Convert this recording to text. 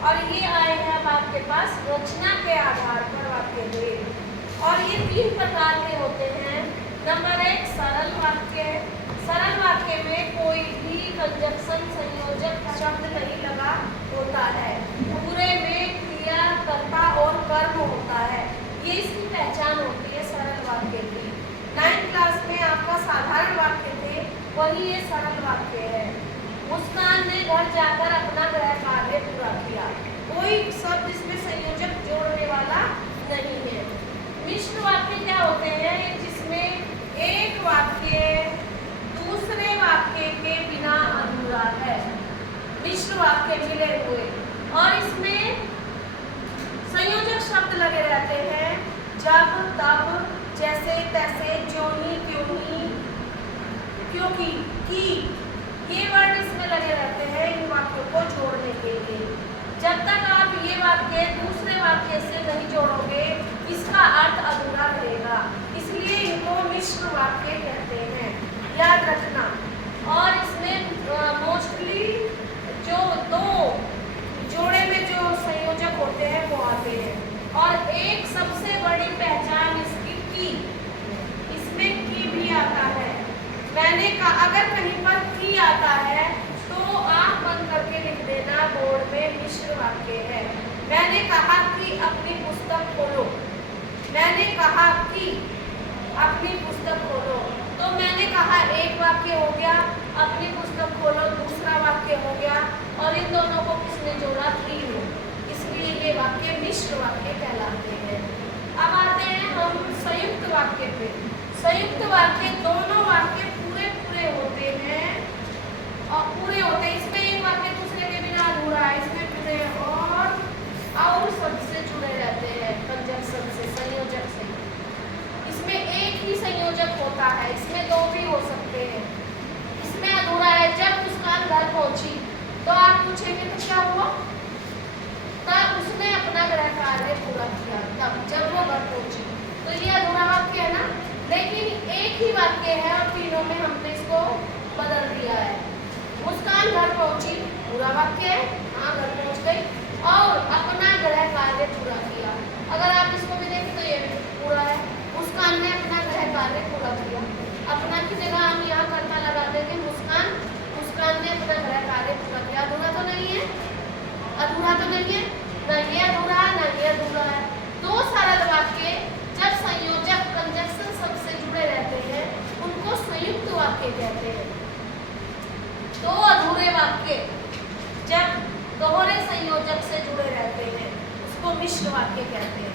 और ये आए हैं अब आपके पास रचना के आधार पर वाक्य भेद। और ये 3 प्रकार के होते हैं। नंबर 1 सरल वाक्य। सरल वाक्य में कोई भी कंजक्शन संयोजक शब्द नहीं लगा होता है, पूरे में क्रिया कर्ता और कर्म होता है। ये इसकी पहचान होती है सरल वाक्य की। 9th क्लास में आपका साधारण वाक्य थे, वही ये सरल वाक्य है। मुस्कान ने घर जाकर अपना गृह कार्य पूरा किया। कोई शब्द इसमें संयोजक जोड़ने वाला नहीं है। मिश्र वाक्य क्या होते हैं? जिसमें एक वाक्य दूसरे वाक्य के बिना अधूरा है, मिश्र वाक्य मिले हुए, और इसमें संयोजक शब्द लगे रहते हैं जब, तब, जैसे, तैसे, ज्यों-ही, त्यों-ही, क्योंकि, की। ये वर्ड इसमें लगे रहते हैं इन वाक्यों को जोड़ने के लिए। जब तक आप ये वाक्य दूसरे वाक्य से नहीं जोड़ोगे, इसका अर्थ अधूरा रहेगा, इसलिए इनको मिश्र वाक्य कहते हैं, याद रखना। और इसमें मोस्टली जो 2 जोड़े में जो संयोजक होते हैं वो आते हैं। और एक सबसे बड़ी पहचान इसकी की, इसमें की भी आता है। मैंने कहा अगर कहीं पर की आता है तो आंख बंद करके लिख देना बोर्ड में मिश्र वाक्य है। मैंने कहा कि अपनी पुस्तक खोलो, मैंने कहा कि अपनी पुस्तक खोलो। तो मैंने कहा एक वाक्य हो गया, अपनी पुस्तक खोलो दूसरा वाक्य हो गया, और इन दोनों को किसने जोड़ा? की ने। इसलिए ये वाक्य मिश्र वाक्य कहलाते हैं। अब आते हैं हम संयुक्त वाक्य पे। संयुक्त वाक्य दोनों वाक्य पूरे होते हैं और पूरे होते हैं। इसमें एक वाक्य दूसरे के बिना अधूरा है, इसमें पूरे और शब्द से जुड़े रहते हैं, कंजक्शन से, संयोजक से। इसमें एक ही संयोजक होता है, इसमें 2 भी हो सकते हैं। इसमें अधूरा है। जब मुस्कान घर पहुंची तो आप पूछेंगे तो क्या हुआ? तब उसने अपना गृह कार्य पूरा किया, तब जब वो घर पहुंची। तो ये अधूरा वाक्य है ना, लेकिन एक ही वाक्य है और तीनों में हमने इसको बदल दिया है। मुस्कान घर पहुंची पूरा वाक्य है, हाँ घर पहुंच गई, और अपना गृह कार्य पूरा किया। अगर आप इसको भी देखें तो ये पूरा है। मुस्कान ने अपना गृह कार्य पूरा किया। अपना की जगह हम यहाँ कर्ता लगा देंगे मुस्कान ने अपना गृह कार्य पूरा किया। अधूरा तो नहीं है, अधूरा तो नहीं है, ना ये अधूरा ना ये अधूरा है। 2 सरल वाक्य जब संयोजक कंजक्शन शब्द से जुड़े रहते हैं उनको संयुक्त वाक्य कहते हैं। 2 अधूरे वाक्य जब दोहरे संयोजक से जुड़े रहते हैं उसको मिश्र वाक्य कहते हैं।